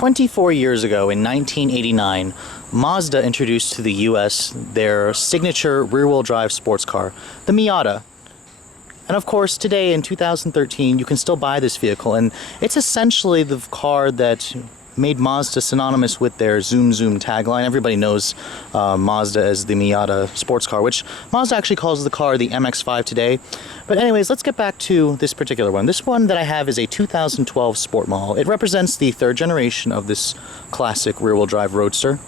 24 years ago in 1989, Mazda introduced to the US their signature rear-wheel drive sports car, the Miata. And of course, today in 2013, you can still buy this vehicle, and it's essentially the car that made Mazda synonymous with their Zoom Zoom tagline. Everybody knows Mazda as the Miata sports car, which Mazda actually calls the car the MX-5 today. But anyways, let's get back to this particular one. This one that I have is a 2012 sport model. It represents the third generation of this classic rear-wheel drive roadster.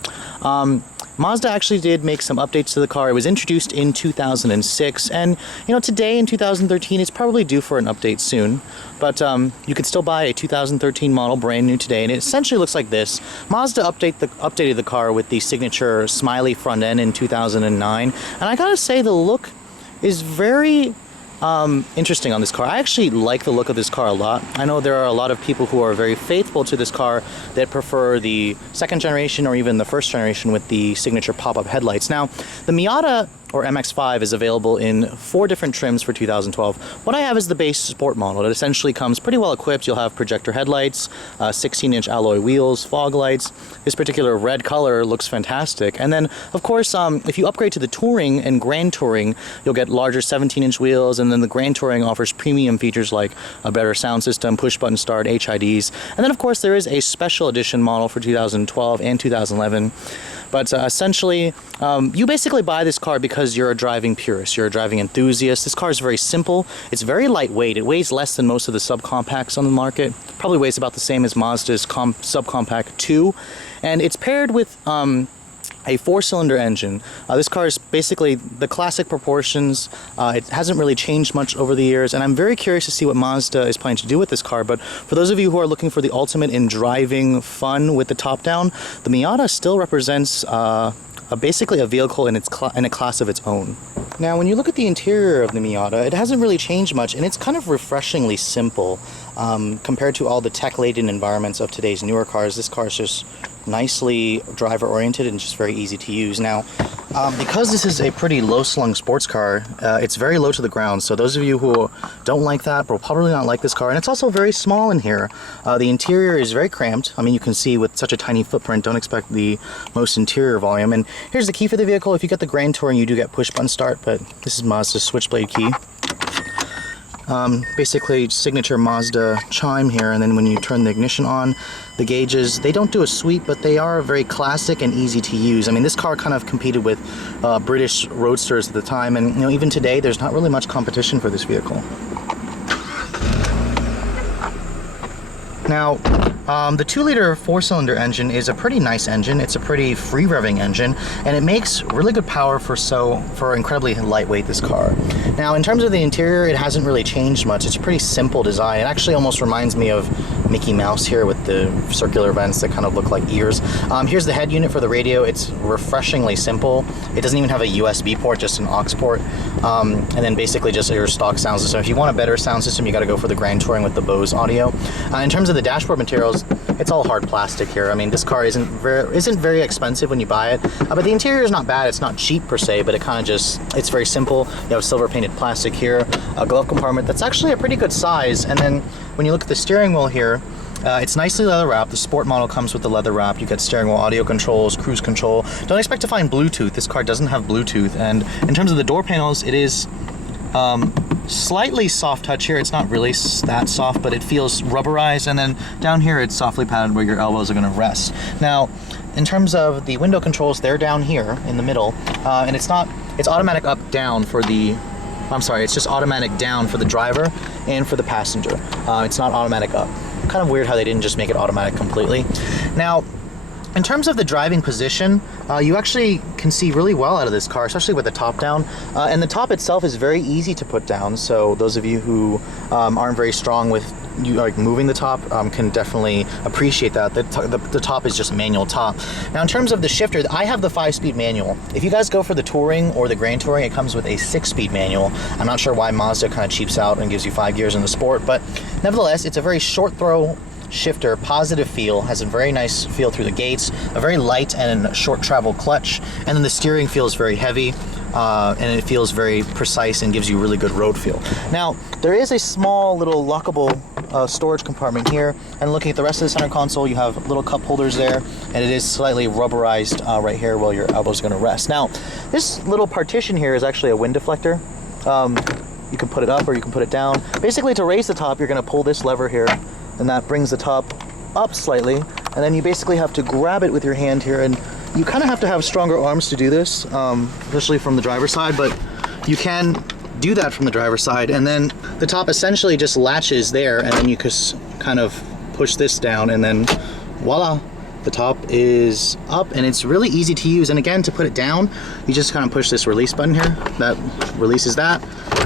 Mazda actually did make some updates to the car. It was introduced in 2006, and you know, today in 2013 it's probably due for an update soon, but you could still buy a 2013 model brand new today, and it essentially looks like this. Mazda updated the car with the signature smiley front end in 2009, and I gotta say the look is very interesting on this car. I actually like the look of this car a lot. I know there are a lot of people who are very faithful to this car that prefer the second generation or even the first generation with the signature pop-up headlights. Now, the Miata or MX-5 is available in 4 different trims for 2012. What I have is the base sport model. It essentially comes pretty well equipped. You'll have projector headlights, 16-inch alloy wheels, fog lights. This particular red color looks fantastic. And then, of course, if you upgrade to the Touring and Grand Touring, you'll get larger 17-inch wheels, and then the Grand Touring offers premium features like a better sound system, push-button start, HIDs. And then, of course, there is a special edition model for 2012 and 2011. But essentially, you basically buy this car because you're a driving purist, you're a driving enthusiast. This car is very simple, it's very lightweight. It weighs less than most of the subcompacts on the market. Probably weighs about the same as Mazda's subcompact 2. And it's paired with a 4-cylinder engine. This car is basically the classic proportions. It hasn't really changed much over the years, and I'm very curious to see what Mazda is planning to do with this car. But for those of you who are looking for the ultimate in driving fun with the top down, the Miata still represents basically a vehicle in a class of its own. Now, when you look at the interior of the Miata, it hasn't really changed much, and it's kind of refreshingly simple compared to all the tech-laden environments of today's newer cars. This car is just nicely driver-oriented and just very easy to use. Now, because this is a pretty low-slung sports car, it's very low to the ground, so those of you who don't like that will probably not like this car. And it's also very small in here. The interior is very cramped. I mean, you can see with such a tiny footprint, don't expect the most interior volume. And here's the key for the vehicle. If you get the Grand Touring, you do get push-button start, but this is Mazda's switchblade key. Basically signature Mazda chime here, and then when you turn the ignition on, the gauges, they don't do a sweep, but they are very classic and easy to use. I mean, this car kind of competed with British roadsters at the time, and you know, even today there's not really much competition for this vehicle. Now, the 2-liter 4-cylinder engine is a pretty nice engine. It's a pretty free-revving engine, and it makes really good power for incredibly lightweight this car. Now, in terms of the interior, it hasn't really changed much. It's a pretty simple design. It actually almost reminds me of Mickey Mouse here with the circular vents that kind of look like ears. Here's the head unit for the radio. It's refreshingly simple. It doesn't even have a USB port, just an aux port, and then basically just your stock sound system. If you want a better sound system, you got to go for the Grand Touring with the Bose audio. In terms of the dashboard materials, it's all hard plastic here. I mean, this car isn't very expensive when you buy it, but the interior is not bad. It's not cheap per se, but it kind of just, it's very simple. You have silver painted plastic here, a glove compartment that's actually a pretty good size, and then when you look at the steering wheel here, it's nicely leather wrapped. The sport model comes with the leather wrap. You get steering wheel audio controls, cruise control. Don't expect to find Bluetooth. This car doesn't have Bluetooth, and in terms of the door panels, it is slightly soft touch here. It's not really that soft, but it feels rubberized, and then down here it's softly padded where your elbows are going to rest. Now, in terms of the window controls, they're down here in the middle, and it's automatic up down for the it's just automatic down for the driver and for the passenger. It's not automatic up. Kind of weird how they didn't just make it automatic completely. Now, in terms of the driving position, you actually can see really well out of this car, especially with the top down. And the top itself is very easy to put down, so those of you who aren't very strong with moving the top can definitely appreciate that. The top is just manual top. Now, in terms of the shifter, I have the 5-speed manual. If you guys go for the Touring or the Grand Touring, it comes with a 6-speed manual. I'm not sure why Mazda kind of cheaps out and gives you 5 gears in the Sport, but nevertheless, it's a very short throw shifter, positive feel, has a very nice feel through the gates, a very light and short travel clutch, and then the steering feels very heavy, and it feels very precise and gives you really good road feel. Now, there is a small little lockable storage compartment here. And looking at the rest of the center console, you have little cup holders there, and it is slightly rubberized right here where your elbows are going to rest. Now, this little partition here is actually a wind deflector. You can put it up or you can put it down. Basically, to raise the top, you're going to pull this lever here, and that brings the top up slightly. And then you basically have to grab it with your hand here, and you kind of have to have stronger arms to do this, especially from the driver's side, but you can do that from the driver's side. And then the top essentially just latches there, and then you just kind of push this down, and then voila, the top is up, and it's really easy to use. And again, to put it down, you just kind of push this release button here, that releases that,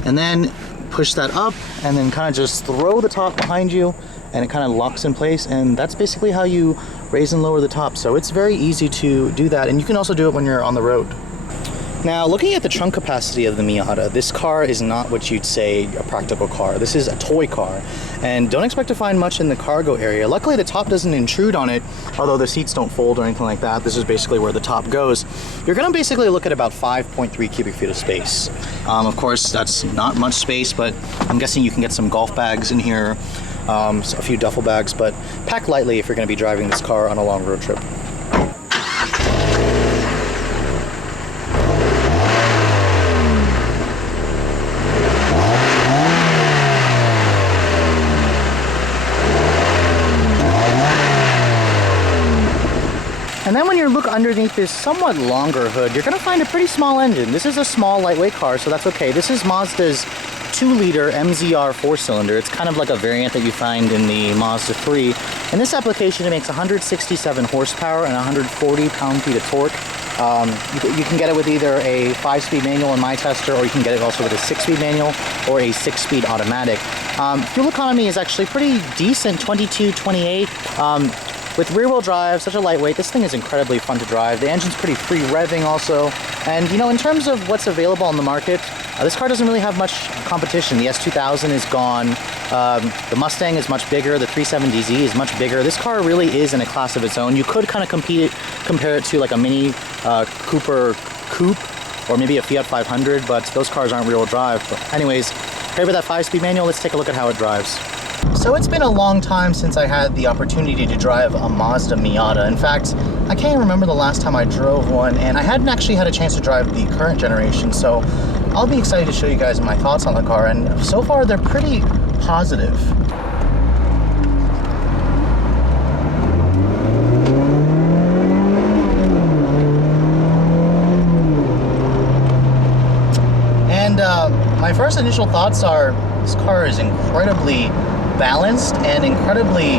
and then push that up, and then kind of just throw the top behind you, and it kind of locks in place, and that's basically how you raise and lower the top. So it's very easy to do that, and you can also do it when you're on the road. Now, looking at the trunk capacity of the Miata, this car is not what you'd say a practical car. This is a toy car, and don't expect to find much in the cargo area. Luckily, the top doesn't intrude on it, although the seats don't fold or anything like that. This is basically where the top goes. You're gonna basically look at about 5.3 cubic feet of space. Of course, that's not much space, but I'm guessing you can get some golf bags in here, a few duffel bags, but pack lightly if you're gonna be driving this car on a long road trip. And then when you look underneath this somewhat longer hood, you're gonna find a pretty small engine. This is a small, lightweight car, so that's okay. This is Mazda's 2-liter MZR 4-cylinder. It's kind of like a variant that you find in the Mazda 3. In this application, it makes 167 horsepower and 140 pound-feet of torque. You can get it with either a 5-speed manual in my tester, or you can get it also with a 6-speed manual or a 6-speed automatic. Fuel economy is actually pretty decent, 22, 28. With rear-wheel drive, such a lightweight, this thing is incredibly fun to drive. The engine's pretty free revving also. And you know, in terms of what's available on the market, this car doesn't really have much competition. The S2000 is gone. The Mustang is much bigger. The 370Z is much bigger. This car really is in a class of its own. You could kind of compare it to like a Mini Cooper Coupe or maybe a Fiat 500, but those cars aren't rear-wheel drive. But anyways, paired with that 5-speed manual, let's take a look at how it drives. So it's been a long time since I had the opportunity to drive a Mazda Miata. In fact, I can't remember the last time I drove one, and I hadn't actually had a chance to drive the current generation, so I'll be excited to show you guys my thoughts on the car, and so far they're pretty positive. And my first initial thoughts are, this car is incredibly balanced and incredibly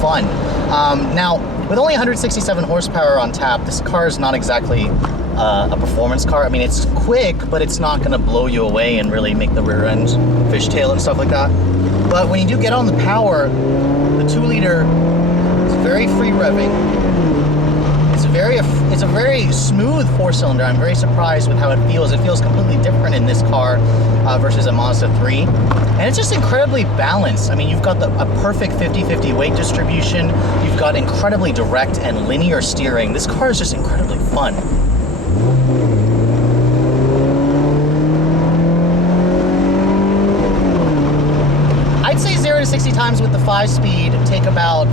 fun. Now, with only 167 horsepower on tap, this car is not exactly a performance car. I mean, it's quick, but it's not going to blow you away and really make the rear end fishtail and stuff like that. But when you do get on the power, the 2-liter is very free revving. It's a very smooth 4-cylinder. I'm very surprised with how it feels. It feels completely different in this car versus a Mazda 3. And it's just incredibly balanced. I mean, you've got a perfect 50-50 weight distribution. You've got incredibly direct and linear steering. This car is just incredibly fun. I'd say 0 to 60 times with the 5-speed take about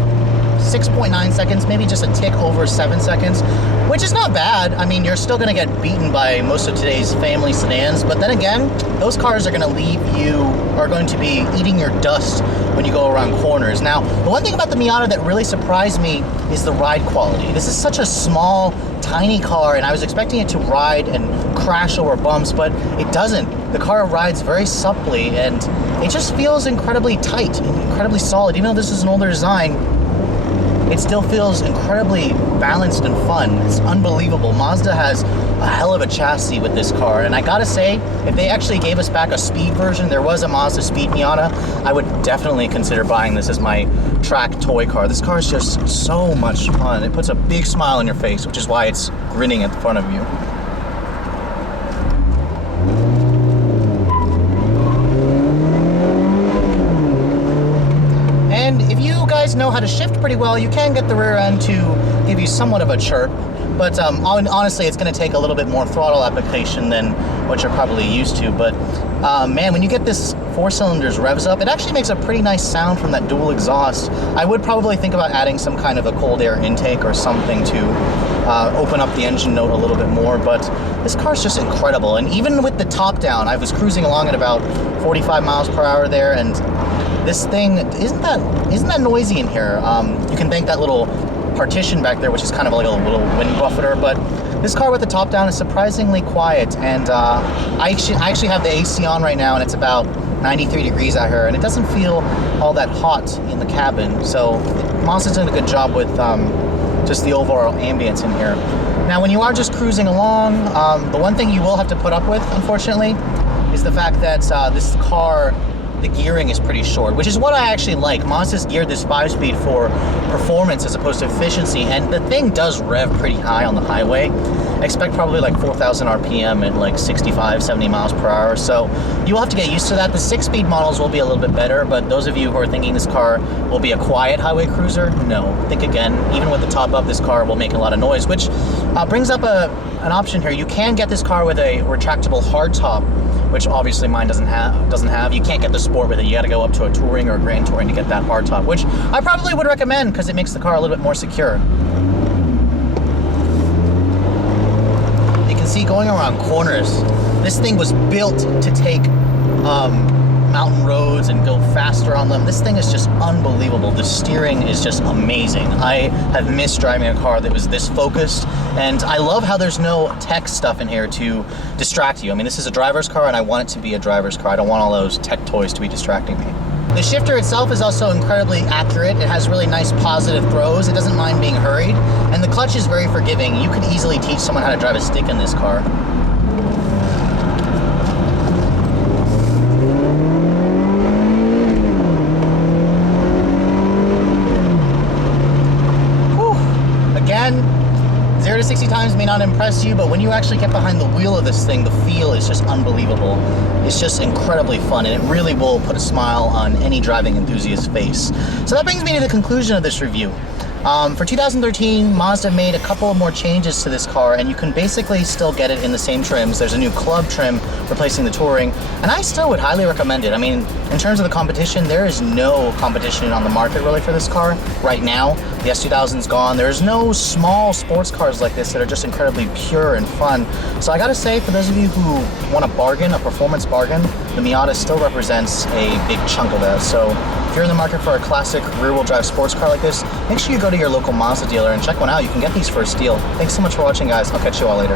6.9 seconds, maybe just a tick over 7 seconds, which is not bad. I mean, you're still going to get beaten by most of today's family sedans, but then again, those cars are going to be eating your dust when you go around corners. Now, the one thing about the Miata that really surprised me is the ride quality. This is such a small, tiny car, and I was expecting it to ride and crash over bumps, but it doesn't. The car rides very supply, and it just feels incredibly tight, incredibly solid. Even though this is an older design, it still feels incredibly balanced and fun. It's unbelievable. Mazda has a hell of a chassis with this car, and I gotta say, if they actually gave us back a speed version, there was a Mazda Speed Miata, I would definitely consider buying this as my track toy car. This car is just so much fun. It puts a big smile on your face, which is why it's grinning at the front of you. And if you guys know how to shift pretty well, you can get the rear end to give you somewhat of a chirp, but honestly, it's going to take a little bit more throttle application than what you're probably used to. But man, when you get this 4 cylinders revs up, it actually makes a pretty nice sound from that dual exhaust. I would probably think about adding some kind of a cold air intake or something to open up the engine note a little bit more, but this car's just incredible. And even with the top down, I was cruising along at about 45 miles per hour there, and this thing isn't that noisy in here. You can thank that little partition back there, which is kind of like a little wind buffeter, but this car with the top down is surprisingly quiet. And I actually have the AC on right now, and it's about 93 degrees out here, and it doesn't feel all that hot in the cabin. So Mazda's done a good job with just the overall ambience in here. Now, when you are just cruising along, the one thing you will have to put up with, unfortunately, is the fact that this car, the gearing is pretty short, which is what I actually like. Mazda's geared this 5-speed for performance as opposed to efficiency, and the thing does rev pretty high on the highway. I expect probably like 4,000 RPM at like 65, 70 miles per hour, so you will have to get used to that. The 6-speed models will be a little bit better, but those of you who are thinking this car will be a quiet highway cruiser, no. Think again. Even with the top up, this car will make a lot of noise, which brings up an option here. You can get this car with a retractable hardtop, which obviously mine doesn't have. You can't get the Sport with it. You got to go up to a Touring or a Grand Touring to get that hardtop, which I probably would recommend because it makes the car a little bit more secure. You can see going around corners, this thing was built to take mountain roads and go faster on them. This thing is just unbelievable. The steering is just amazing. I have missed driving a car that was this focused, and I love how there's no tech stuff in here to distract you. I mean, this is a driver's car, and I want it to be a driver's car. I don't want all those tech toys to be distracting me. The shifter itself is also incredibly accurate. It has really nice positive throws. It doesn't mind being hurried, and the clutch is very forgiving. You could easily teach someone how to drive a stick in this car. Again, 0 to 60 times may not impress you, but when you actually get behind the wheel of this thing, the feel is just unbelievable. It's just incredibly fun, and it really will put a smile on any driving enthusiast's face. So that brings me to the conclusion of this review. For 2013, Mazda made a couple more changes to this car, and you can basically still get it in the same trims. There's a new club trim replacing the Touring, and I still would highly recommend it. I mean, in terms of the competition, there is no competition on the market really for this car right now. The S2000's gone. There's no small sports cars like this that are just incredibly pure and fun. So I gotta say, for those of you who want a bargain, a performance bargain, the Miata still represents a big chunk of that. So if you're in the market for a classic rear-wheel drive sports car like this, make sure you go to your local Mazda dealer and check one out. You can get these for a steal. Thanks so much for watching, guys. I'll catch you all later.